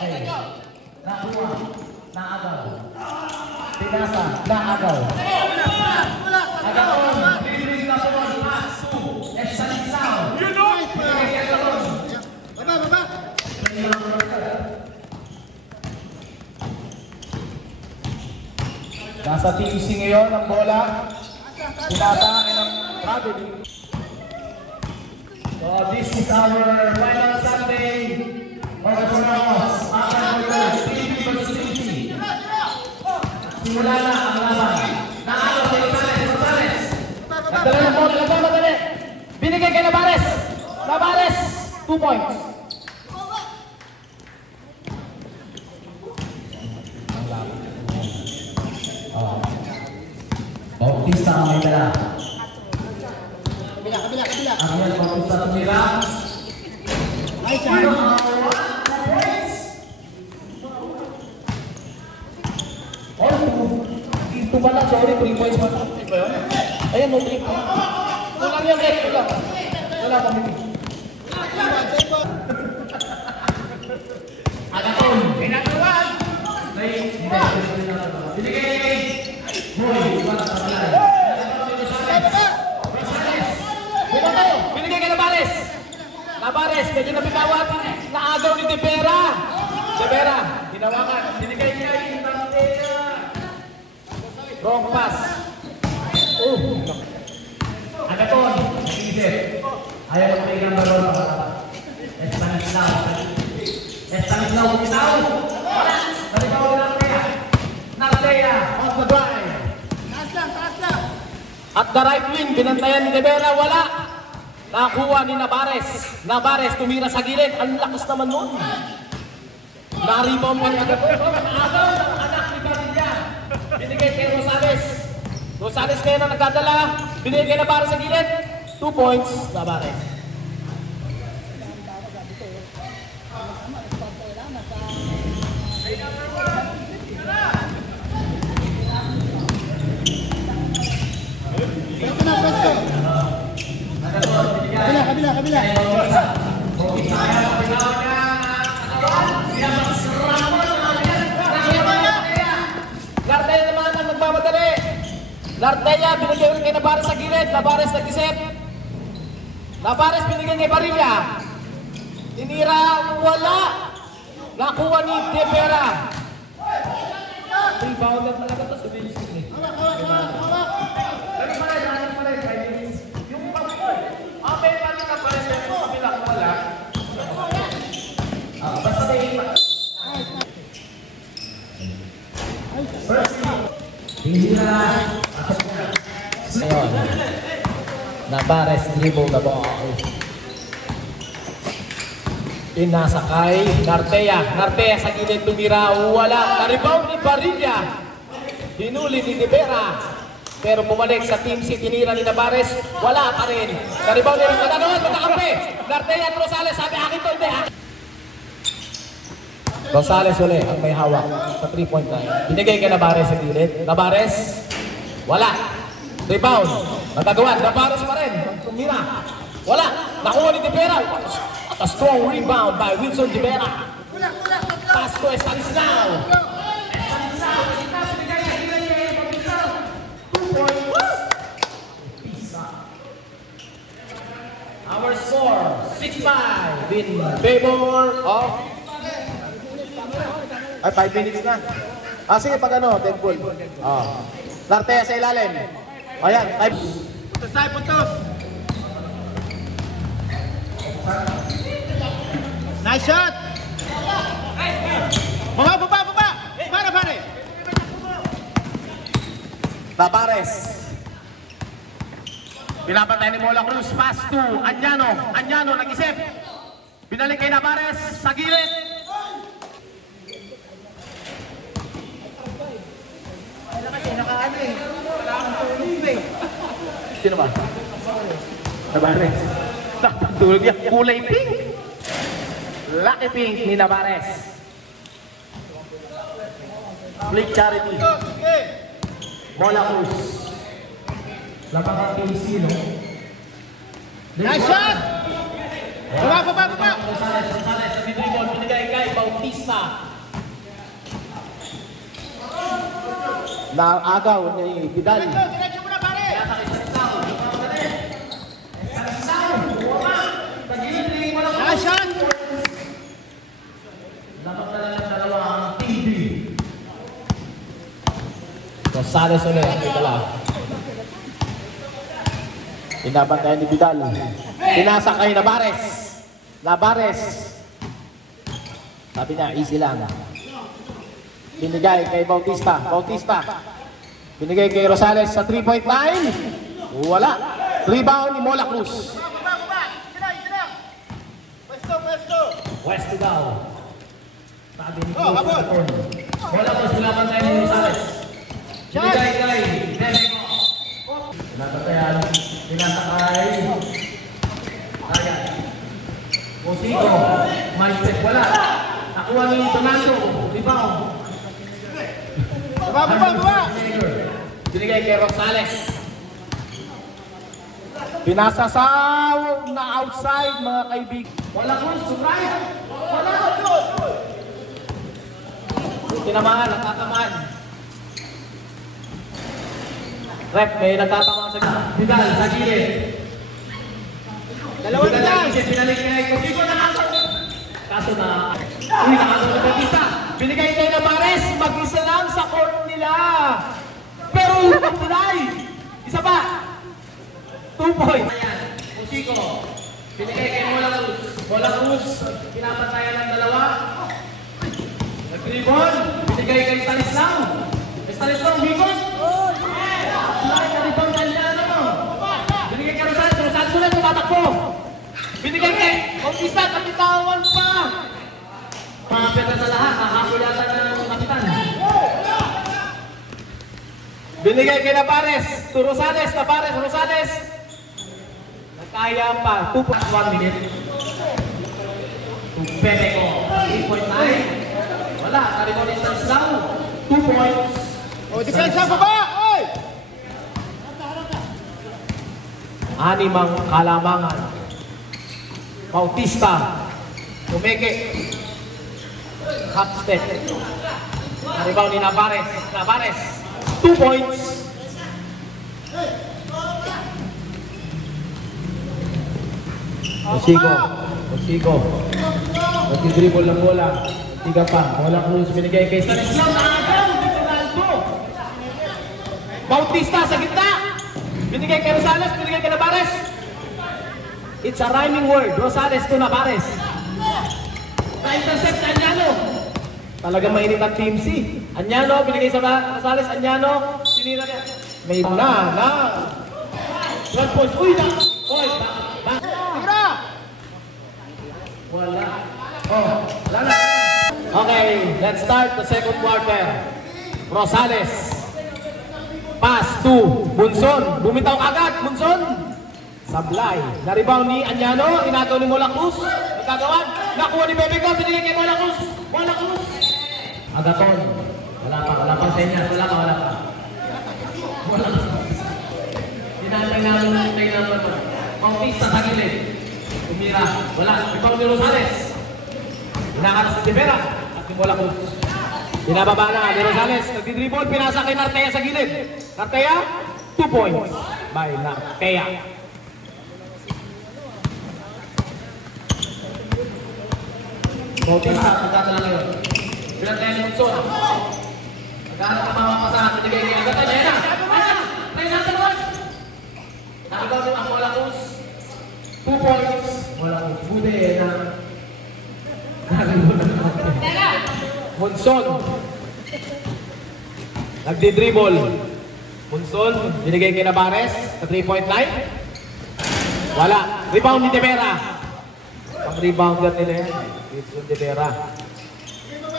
Okay. Nakuha. Naagaw. Pinasa. Naagaw. Agaw. Bilis na po. Pasu. Esalisaw. You know it. Baba. Nasa TC ngayon ang bola. Pinatake ng Traveling. So this is our final Sunday. TV versus TV. Simula na ang laban. Naalo si Rosales. Nagdala ng bola. Nagmamadali. Binigay kay Navarez. Navarez. 2 points. Bautista ang may dala. Kabila. Ariel Bautista tumira. Ay, Charo. Ito pala, sorry, 3 points pa. Ayan, no 3 points. Kulang yung red, kulang. Wala kami. Agaton. Pinatuan. Binigay. Binigay kay Navarez. Navarez, medyo nabitawan. Naagaw ni Depera. Ginawakan. Binigay niya yung Nartea. Wrong pass. Agaton. Isip. Ayaw na kayo ng balon. Estanislao. Bitaw. Wala. Naligaw ni Nartea. On the drive. At the right wing, binantayan ni Depera. Wala. Nakuha ni Navarez. Navarez tumira sa gilid. Ang lakas naman nun. Na-rebound mo niya. Naagaw ng anak ni Padilla. Binigay kay Rosales. Rosales ngayon ang nagdadala. Binigay kay Navarez sa gilid. 2 points. Navarez. Kabila. Lartea naman ang nagmamadali. Lartea binigay kay Navarez sa gilid. Navarez nag-isip. Navarez binigay kay Barilla. Tinira, wala. Nakuha ni Depera. Rebounded talaga ito sa bilis ni. Navarez dribble the ball. Inasakay Nartea sa gilid tumira, wala. Na-rebound ni Barilla. Hinuli ni Depera. Pero bumalik sa team si tinira ni Navarez, wala pa rin. Na-rebound ni Matanoan, matakampi. Nartea at Rosales, sabi akin to, hindi ha. Rosales ulit ang may hawak sa 3-point line. Binigay kay Navarez sa gilid. Navarez, wala. Rebound. Natagawan. Navarez pa rin. Tumira. Wala. Nakuha ni Depera. A strong rebound by Wilson Depera. Pass to Estanislao. Our score, 6-5 in favor of... Ay, 5 minutes na. Sige, pag ano, Deadpool. Lartea sa ilalim. Ayan, type. Puntos tayo, puntos. Nice shot! Baba! Pare! Navarez. Pinapatay ni Mola Cruz. Pass to Anyano nag-isip. Binalik kay Navarez sa gilid. Sino ba? Navarez. Tulog yan. Kulay pink. Lucky pink ni Navarez. Blake Charity. Mola Cruz. Lapang ang PC, no? Nice shot! Baba! Rosales sa midribon, binigay kay Bautista. Naagaw ni Vidal. Diretso mo na, pare! Nasa isaw. Isaw. Buwama. Tagilid ni Walang Cruz. Asan? Dapat na lang dalawa ang TV. Rosales ulit. Ito lang. Pinabantay ni Vidal. Pinasa kay Navarez. Sabi niya, easy lang. Binigay kay Bautista. Binigay kay Rosales sa 3-point line. Wala. Rebound ni Mola Cruz. Baba! Sila! Pwesto! West to daw. Sabi ni Oh, habol. Wala po sila bantay ni Rosales. Binigay kay Bebeko. Natatayan. Pinasakay. Ayan. Musico. May step. Wala. Nakuha ni Donato. Rebound. Baba! Binigay kay Rosales. Pinasa sa na outside mga kaibig. Wala ko. Surprise. Wala ko. Tinamaan. Natatamaan. Rep, may natatamaan sa Vidal. Sa gilid. Dalawa na lang! Pinalik kay Musico na kaso. Kaso na. Uy, nakaso na Bautista. Binigay kay Navarez. Mag-isa lang sa court nila. Pero yung pagpilay. Isa pa. 2 points. Ayan. Musico. Binigay kay Mola Cruz. Pinapantayan ng dalawa. Nag-ribon. Binigay kay Stanislaw. Stanislaw, Migos. Nag-ribon kanila na mo. Binigay kay Rosales. Rosales ulit. Tumatakbo. Binigay kay Bautista. Kapitawan pa. Pagkakita sa lahat. Nakakul yata ng kapitan. Binigay kay Navarez. To Rosales. Rosales. Nagkaya pa. 2.1 minute. To Bebeko. 3.9. Wala. Karibon ni Stanislaw. 2 points. O, depensa baba! Oy! Animang kalamangan. Bautista. Tumeke. Half step. Rebound ni Navarez. 2 points. Musico. Nag-dribble ng bola. Tiga pa. Mola Cruz binigay kay Stanislaw. Bautista sa gitna. Binigay kay Rosales. Binigay kay Navarez. It's a rhyming word. Rosales to Navarez. Na-intercept Anyano. Talagang mainit ang team C. Anyano, binigay sa Rosales. Anyano, sinira niya. May na. 12 points. Uy, na. Uy, Tira! wala. Oh, wala na. Okay, let's start the second quarter. Rosales. Pass to Bunson. Bumitaw agad, Bunson. Sablay. Na-rebound ni Anyano. Inagaw ni Mola Cruz. Nagkagawan. Nakuha ni Bebeko. Binigay kay Mola Cruz. Agaton. Wala pa senyas. Wala pa. Tinatay naman. Bautista sa gilid. Tumira. Wala. Rebound ni Rosales. Inakaras ni Rivera. At ni Mola Cruz. Pinababa na ni Rosales. Nagdidribble. Pinasa kay Nartea sa gilid. Nartea. 2 points. By Nartea. Bautista, pagkata lang yun. Pinataya ni Bunson. Naghanap ang mga pasahan. Binigay kay Agatan. Ayan na! Tayo na sa luwas! Nakagaw din ang Mola Cruz. 2 points. Mola Cruz. Bude na. Bunson. Nagdi-dribble. Bunson. Binigay kay Navarez. Sa 3-point line. Wala. Rebound ni Devera. Pang-rebound nila yan. Wilson Devera.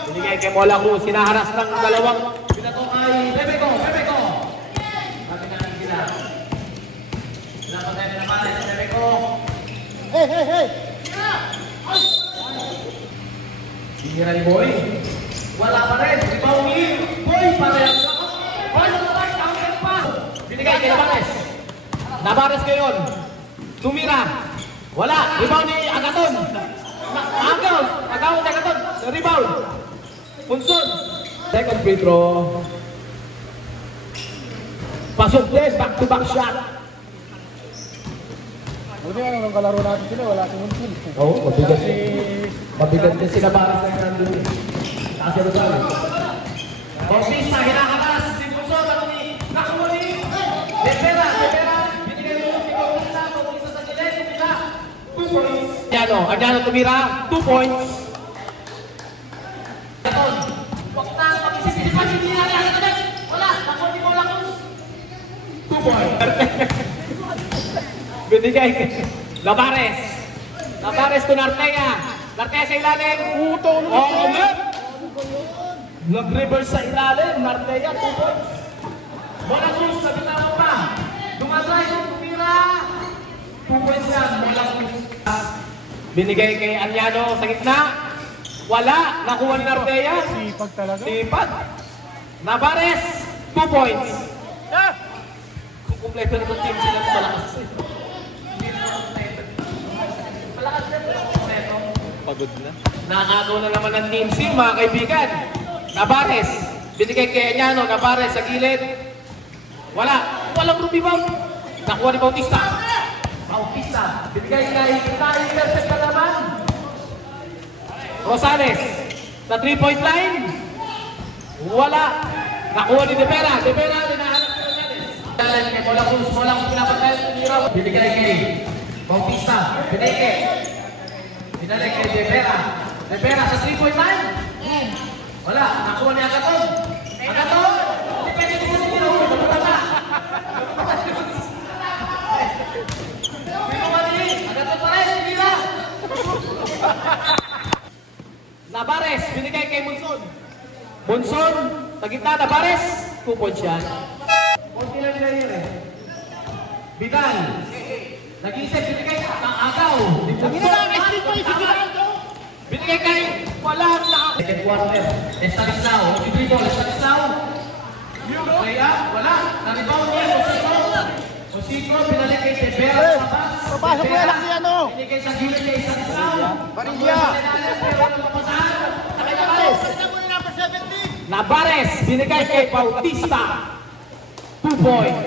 Binigay kay Mola Cruz. Sinaharas ng dalawang. Pinato kay Bebeko. Sabi natin sila. Pinapatay na naman sa Bebeko. Hey! Sinira ni Boy. Wala pa rin. Rebound ni Boy. Boy sa labas. Counter pa. Binigay kay Navarez. Navarez ngayon. Tumira. Wala. Rebound ni Agaton. Agaw ni Agaton. Rebound. Punson. Second free throw. Pasok din. Back-to-back shot. Buti nga nung kalaro natin sila, wala si Munsil. Oo, mabigat mabigat din sila para sa nandun. Kasi Rosales. Bautista, hinakatas. Si Punson, nakuha ni Depera. Binigay mo si Bautista. Bautista sa Giles. Bila. 2 points. Agnano tumira. 2 points. Gaton. Huwag na mag-isip-isip. Wala. Nakuha ni Molacos. 2 points. Binigay Lavares to Nartea sa ilalim. Oo, nag-reverse sa ilalim. Nartea, 2 points. Molacos, sa bitaw pa. Dumatay yung tira. 2 points yan, Molacos. Binigay kay Agnano sa gitna. Wala, nakuha ni Nartea. Sipag talaga. Sipag. Lavares, 2 points. Kung kumpleto na itong team sila, malakas. Pagod na. Nakakaw na naman ng team C, mga kaibigan. Navares. Binigay kay Agnano. Navares sa gilid. Walang rebound. Nakuha ni Bautista. Binigay kay intercept na naman. Rosales. Sa 3-point line. Wala. Nakuha ni Depera. Dinahanap ni Rosales. Molacos pinapatay. Binigay kay Bautista. Binalik kay Depera sa 3-point line. Wala. Nakuha ni Agaton. Hindi pwede ko sa tiro. Magpapala. Agaton pa rin. Hindi na. Lavares. Binigay kay Monson. Sa gitna. Lavares. 2 points yan. Kunti lang nila yun eh. Vidal. Nag-iisip. Binigay Agaw. Binigay kay wala na. Second quarter. Estanislao. Estanislao. Kaya wala. Na-rebound niya. Osiko. Binalik kay Tevera. Papasok mo lang niya, no? Binigay sa gilid kay Estanislao. Barilla. Navares. Binigay kay Bautista. 2 points.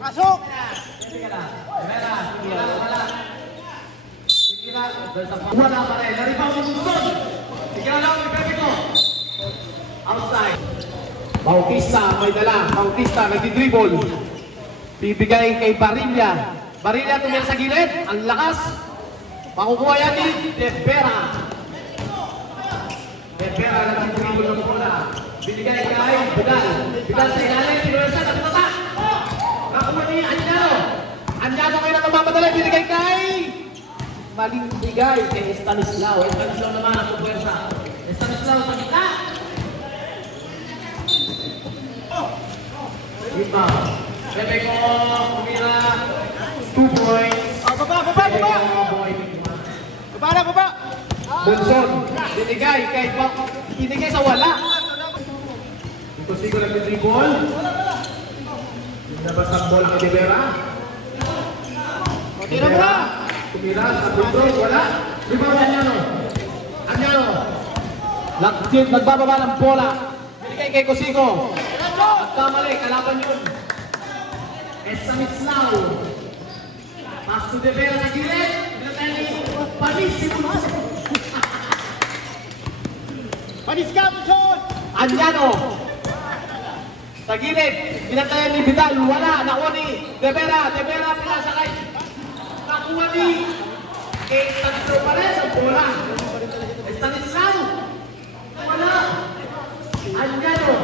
Pasok! Wala pa rin. Naribaw mo Luzon. Ikaw lang, Pepito. Outside. Bautista, may dala. Bautista, nagdi-dribble. Bibigay kay Barilla. Barilla tumira sa gilid. Ang lakas. Makukuha yan ni Depera. Depera nagdi-dribble ng bola. Binigay kay Vidal. Vidal sa ilalim. Pinuwersa na pinata. Nakuha ni Agnano. Agnano kayo na namamadala. Binigay kay maling bigay kay Estanislao. Estanislao naman ang puwersa. Estanislao sa gitna. Lima. Rebeko, kumira. 2 points. Baba! Baba! Bunson. Binigay sa wala. Ito sigo lang yung dribble. Nabas ang ball kay Depera. Tira mo na! Tumira sa control, wala. Rebound Agnano. Nagbababa ng bola. Binigay kay Cosigo. Nagkamali, kalaban yun. Estanislao. Pass to Depera sa gilid. Panis ka, Munson! Agnano. Sa gilid. Pinatayan ni Vidal. Wala. Nakuha ni Depera. Pinasakay. Nakuha ni Estanislao pa rin sa bola. Estanislao. Wala. Agnano.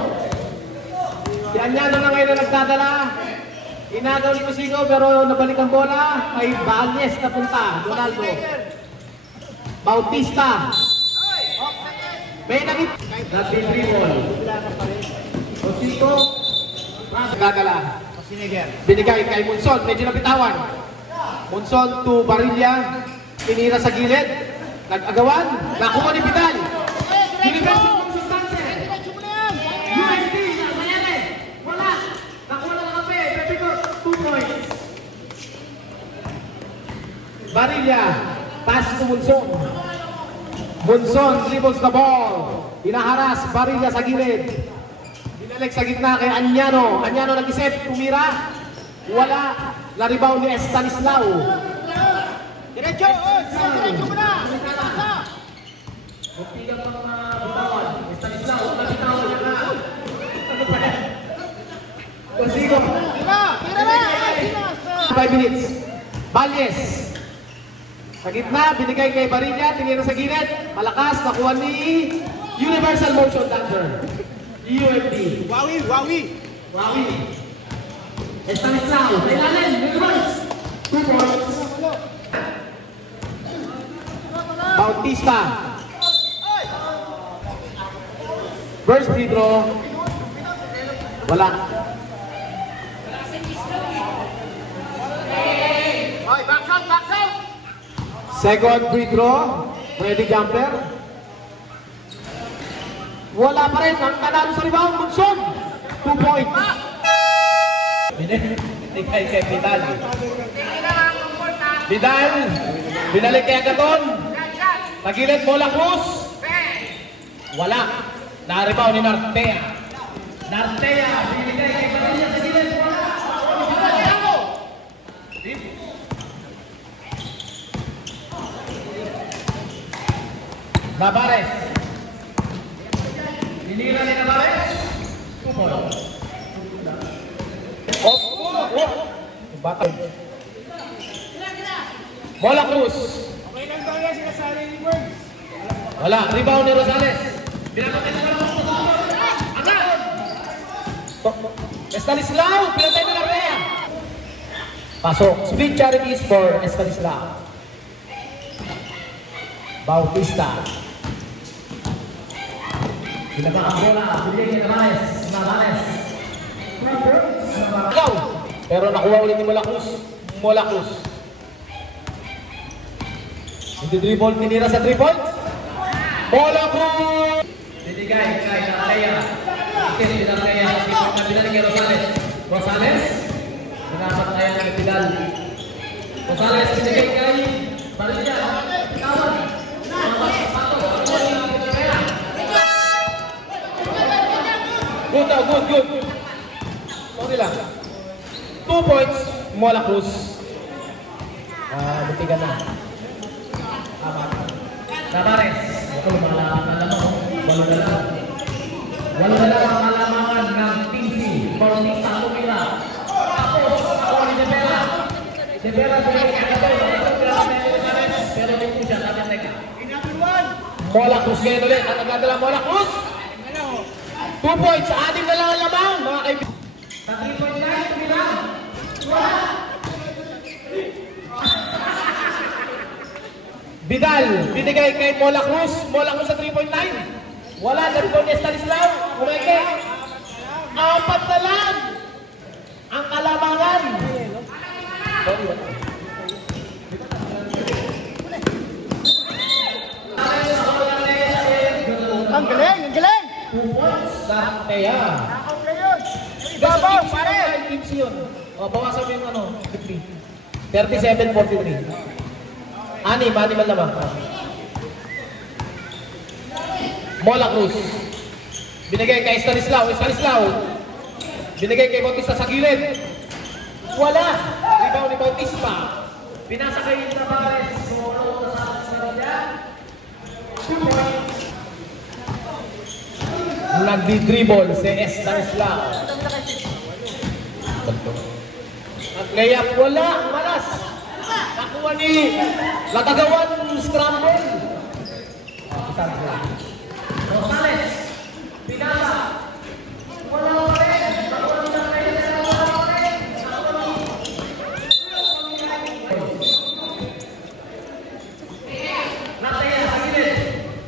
Si Agnano na ngayon na nagdadala. Inagaw ni Cosigo pero nabalik ang bola. May Balyes na punta. Ronaldo. Bautista. May nag-dribble. Cosigo. Nagdadala. Binigay kay Monson. Medyo napitawan. Monson to Barilla. Pinira sa gilid. Nag-agawan. Nakuha ni Vidal. Binigay sa consistency. USD. Mayari. Wala. Nakuha na ng kape. Pepito. 2 points. Barilla, pass to Monson. Monson dribbles the ball. Hinaharas, Barilla sa gilid. Binalik sa gitna kay Anyano. Anyano nag-isip, tumira. Wala. Na-rebound ni Estanislao. Diretso! Diretso mo na! Muntigang mga bitawan. Estanislao, nabitawan niya na. Ano pa yan? Consigo. Tira! Tira na! 5 minutes. Balyes. Sa gitna, binigay kay Barilla, tinira sa gilid. Malakas, nakuha ni Universal Motion Dancer. UMD. Wawi! Wawi! Wawi. Estanislao, sa ilalim, reverse. 2 points. Bautista. First free throw. Wala. Hoy, back out! Back out! Second free throw. Ready jumper. Wala pa rin. Ang kanalo sa rebound. Monson. 2 points. Binigay kay Vidal. Vidal. Binalik kay Agaton. Sa gilid, bola Cruz. Wala. Na-rebound ni Nartea. Nartea. Binigay kay Barilla sa gilid. Wala. Navarez. Dinira ni Navarez. 2 points. Batay. Bola Cruz. Okay lang daw yan, sinasali ni Burns. Wala. Rebound ni Rosales. Binabakit na lang. Agad! Estanislao. Pinatay na Nartea. Pasok. Split charities for Estanislao. Bautista. Pinagkakang bola. Binigay ni Navarez. Navarez. Ikaw. Pero nakuha ulit ni Mola Cruz. Mola Cruz. Hindi dribble, tinira sa 3 points. Mola Cruz! Binigay kay Nartea. Itin ni Nartea. Binigay kay Rosales. Rosales. Pinapat na yan ng Vidal. Rosales binigay kay Barilla. Kawan. Good. Sorry lang. 2 points, Mola Cruz. Butigan na. Navarez. Ito, malapit na lang. Walo na lang ang malamangan ng TC. Bautista tumira. Tapos, ako ni Debera. Debera binigay ka ito. Pero hindi po siya. Teka. Mola Cruz ngayon ulit. At nagdadala Mola Cruz. 2 points. 6 na lang ang lamang, mga kaibigan. Sa 3 point line, tumira. Vidal, binigay kay Mola Cruz. Mola Cruz sa 3 point line. Wala, naribaw ni Estanislao. Kumeke. 4 na lang ang kalamangan. Ang galing! Ang galing! 2 points. Nartea. Okay yun! Ibabaw, pare! Teams yun. Bawasan mo yung 50. 37-43. Anim man naman. Mola Cruz. Binigay kay Estanislao. Binigay kay Bautista sa gilid. Wala. Rebound ni Bautista. Pinasa kay Navarez. Nagdi-dribble si Estanislao. At layup, wala. Malas. Nakuha ni Latagawan scramble. Rosales. Pinasa. Wala pa rin.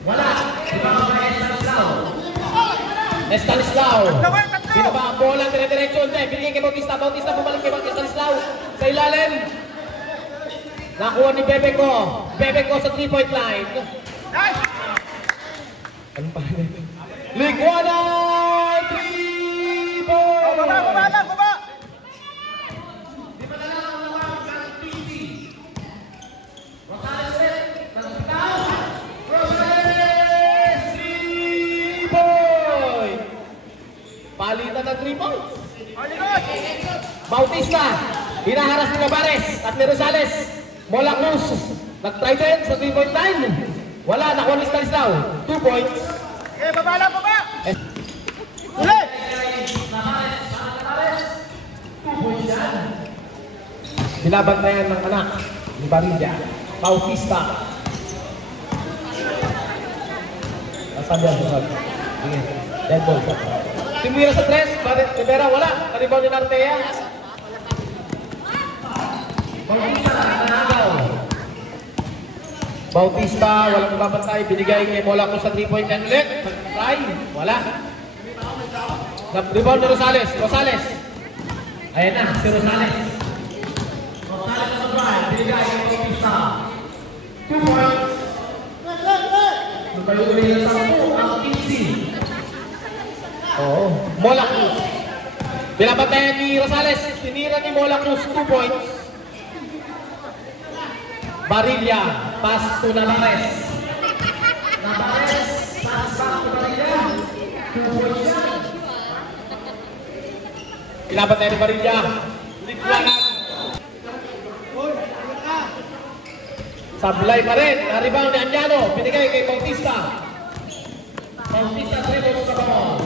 Wala. Estanislao. Binaba ang bola, dire-diretso. Binigay kay Bautista. Bautista bumalik kay Estanislao. Sa ilalim. Nakuha ni Bebeco. Bebeco sa 3 point line. Ano pa rin? Liguana! 3 point! Baba lang, baba! Bautista, hinaharas ni Navarez at ni Rosales. Mola Cruz, nag-try din sa 3-point line. Wala, nakuha ni Stanislaw. 2 points. Okay, baba lang, baba! Ulit! Binabantayan ng anak ni Barilla, Bautista. Nasabi ang sunod. Sige, dead ball. Tumira sa 3, Rivera wala. Karibaw ni Nartea. Bautista, nanagaw. Bautista, walang babantay. Binigay kay Mola ko sa 3-point line ulit. Try, wala. Rebound ni Rosales. Rosales. Ayan na, si Rosales. Rosales sa drive. Binigay kay Bautista. 2 points. Nagkalutuloy ng 10 ang 15. Oo. Mola Cruz. Binabantayan ni Rosales. Tinira ni Mola Cruz 2 points. Barilla. Pass to Navarez. Navarez. Pass back to Barilla. 2 points yan. Binabantayan ni Barilla. Likwanan. Sablay pa rin. Na-rebound ni Anjano. Binigay kay Bautista. Bautista 3 points sa ball.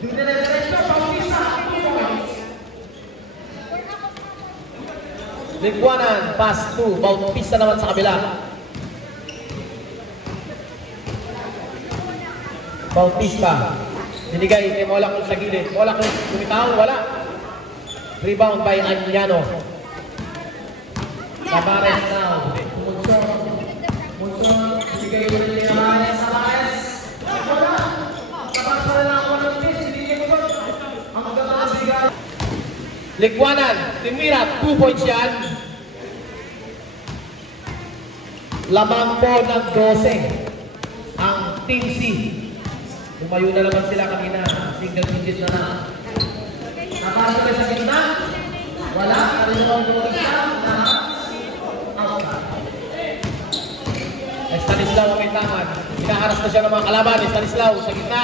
Dinediretso Bautista. 2 points. Likwanan. Pass to Bautista naman sa kabila. Bautista. Binigay kay Mola Cruz sa gilid. Mola Cruz kumitaw. Wala. Rebound by Anjano. Navarez now. Munson, bigay ko ni Navarez. Navarez. Wala. Kapag sa rin ako ng miss, hindi ko ba? Ang ganda ng bigay. Likwanan, Timira, 2 points yan. Lamang po ng 12 ang Team C. Tumayo na naman sila kanina. Single digit na na. Nakasabay sa gitna. Wala. Ano yung Bautista? Stanislaw ang may taman. Hinaharas na siya ng mga kalaban. Stanislaw sa gitna.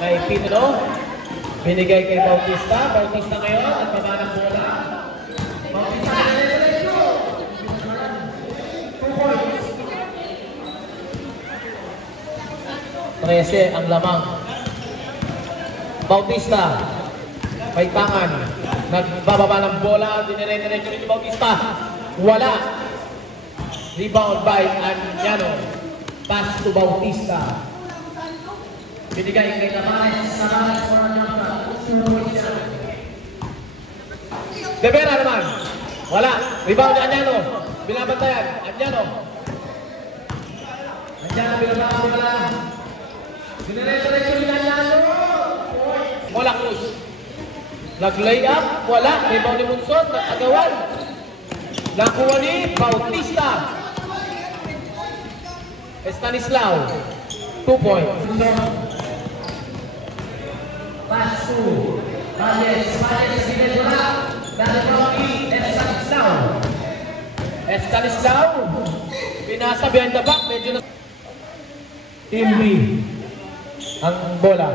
May Pino. Binigay kay Bautista. Bautista ngayon at baba ng bola. Bautista na diretso. 2 points. 13 ang lamang. Bautista. May tangan. Nagbababa ng bola. Dinire-diretso rin ni Bautista. Wala. Rebound by Anjano. Pass to Bautista. Binigay kay Navarez. Navarez for Anjano. De Vera naman. Wala. Rebound ni Anjano. Binabantayan. Anjano. Anjano binabantayan. Wala. Dinire-diretso ni Anjano. Mola Cruz. Nag-lay up. Wala. Rebound ni Munson. Nag-agawan. Nakuha ni Bautista. Stanislaw. 2 points. Pass to Valles. Valles binigay wala. Dahil Rocky. Stanislaw. Stanislaw. Pinasa behind the back. Medyo na... Team B. Ang bola.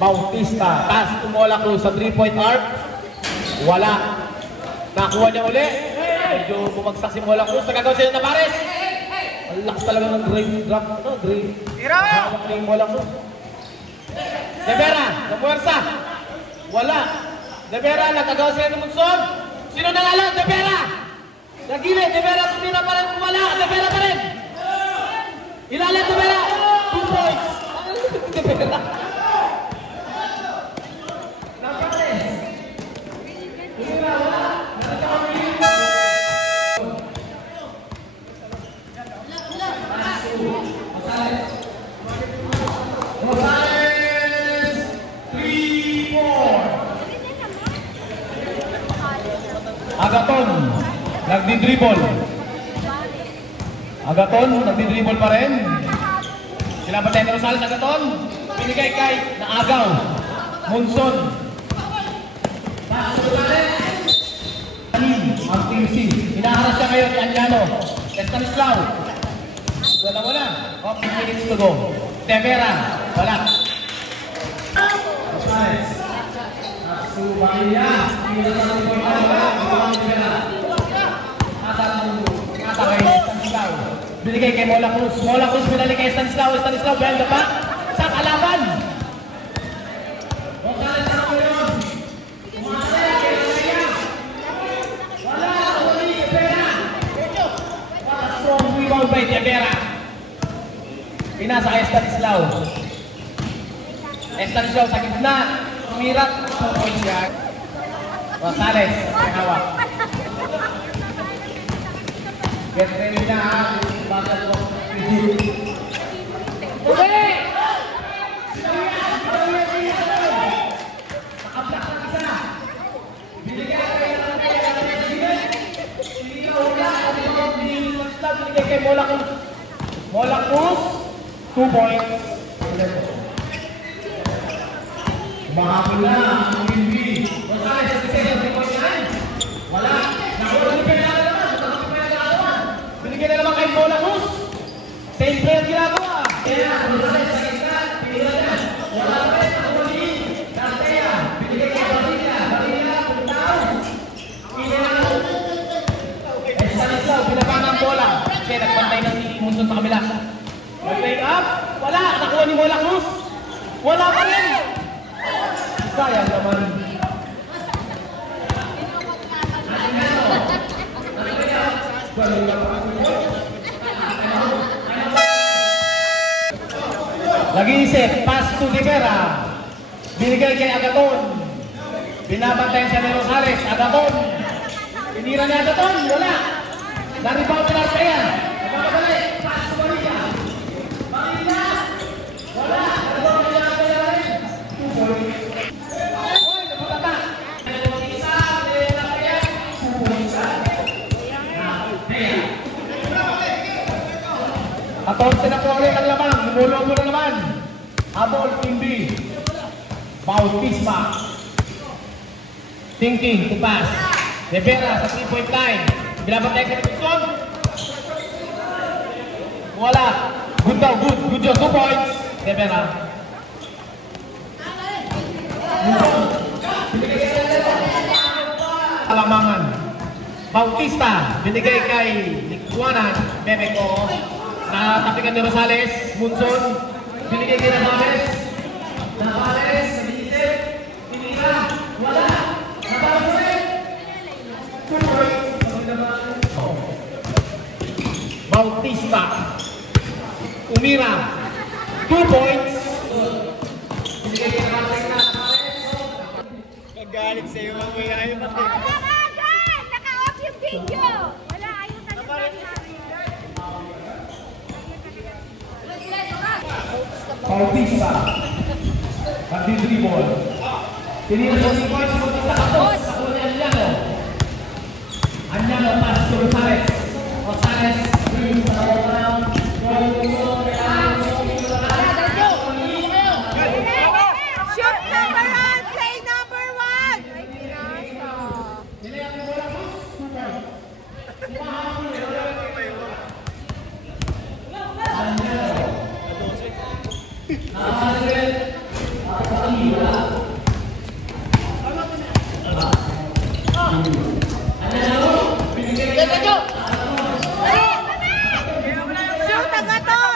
Bautista. Pass to Mola Cruz sa 3-point arc. Wala. Nakuha niya uli. Medyo bumagsak si Mola Cruz. Nagagawa sila ng Navarez. Ang lakas talaga ng grave drop. Grave. Hawak ni Mola Cruz. De Vera. Napuwersa. Wala. De Vera. Nagagawa sila ng Munson. Sino nanalo? De Vera. Nagilid. De Vera. Tumira pa rin. Wala. De Vera pa rin. Ilalim De Vera. 2 points. De Vera. Agaton, nagdi-dribble. Agaton, nagdi-dribble pa rin. Sinapatay ni Rosales, Agaton. Binigay kay Naagaw. Munson. Ang Team C. Hinaharas siya ngayon ni Anjano. Stanislaw. Wala. 5 minutes to go. De Vera. Wala. Rosales. Subaya. Tumira sa 3.9. Nasa kay Stanislaw. Binigay kay Mola Cruz. Mola Cruz binalik kay Stanislaw. Stanislaw behind the back. Sa kalaban. Rosales sa yun. Umasaya kay Rosaya. Wala. Uli. Tebera. What a strong rebound by Tebera. Pinasa kay Stanislaw. Stanislaw sa gitna. Tumirat. 2 points yan. Rosales. May hawak. Get ready na ha. Bakit mo? Uli! Nakablak ng isa. Binigyan kayo ng binigay kay Mola Cruz. Mola Cruz, 2 points. Mahapon na ang Wilby. Rosales sa 3.9. Wala. Nakuha ni Penala naman. Binigyan na naman kay Mola Cruz. Same player ginagawa. Kaya Rosales sa gitna. Pinila na. Wala pa rin ang huli. Nastea. Binigay kay Barilla. Barilla. Puntaw. Pinila. Stanislaw. Binaba ng bola. Kaya nagpantay ng Munson sa kabila. Mag-play up. Wala. Nakuha ni Mola Cruz. Wala pa rin. Sayang naman. Nag-iisip, pass to Rivera. Binigay kay Agaton. Binabantayan siya ni Rosales. Agaton. Pinira ni Agaton. Wala. Na-rebound na kaya. Nagpapabalik. Pass to Maria. Maria. Wala. Na-rebound na kaya rin. 2 points. Oy, nabutata. Isa. Rivera kaya. 2 points. 14 na po ulit ang lamang. Lumulobo na naman. Habol, Kimby. Bautisma. Thinking to pass. Rivera sa 3.9. Binabantay ka ni Wilson. Wala. Good daw, good. Good job. 2 points. Rivera. Alamangan. Bautista. Binigay kay Nikwanan. Bebeko. Nakatapikan ni Rosales. Munson. Binigay kay Navales. Navales. Binisip. Pinira. Wala. Navales. 2 points. Bautista. Umira. 2 points. Binigay kay Navales. Galit sa'yo ang may ayaw pati. Naka-off yung video! Wala, ayaw na Bautista. Nagdi-dribble. Tinira sa 3 points. Bautista kapos. Ako ni Anyano. Anyano pass to Rosales. Rosales. Bring sa round. Shoot number 1! Play number 1! Shoot ang gato!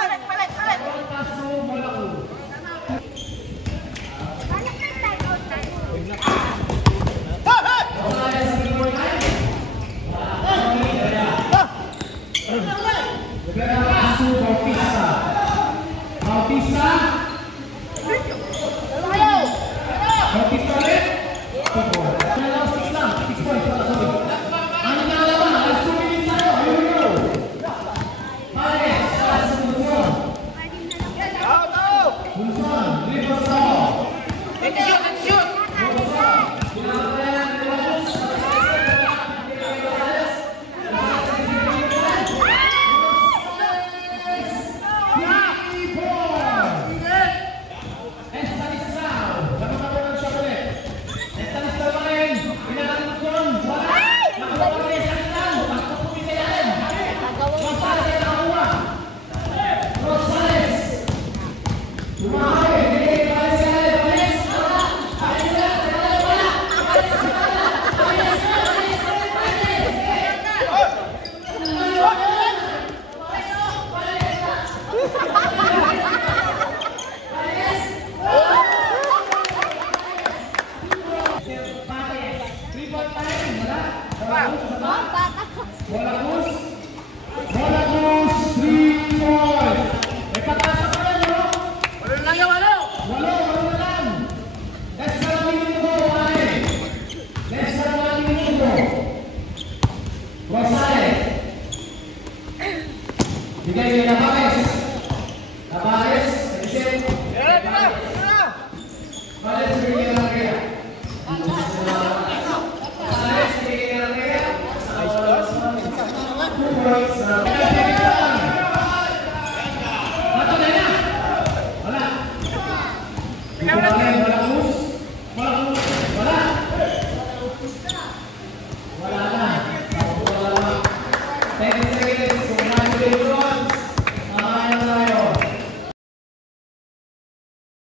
Bola Cruz. Bola Cruz, 3 points. May pag-asa pa yan, no? Walo lang yan, walo! Walo na lang. Less than 1 minute to go, pare. Less than 1 minute to go. Rosales. Bigay kay Navarez. Navarez, reset. Tira, tira! Tira! Navarez, bigay kay Navarez. Navarez, bigay kay Navarez. Wala na. 10 seconds.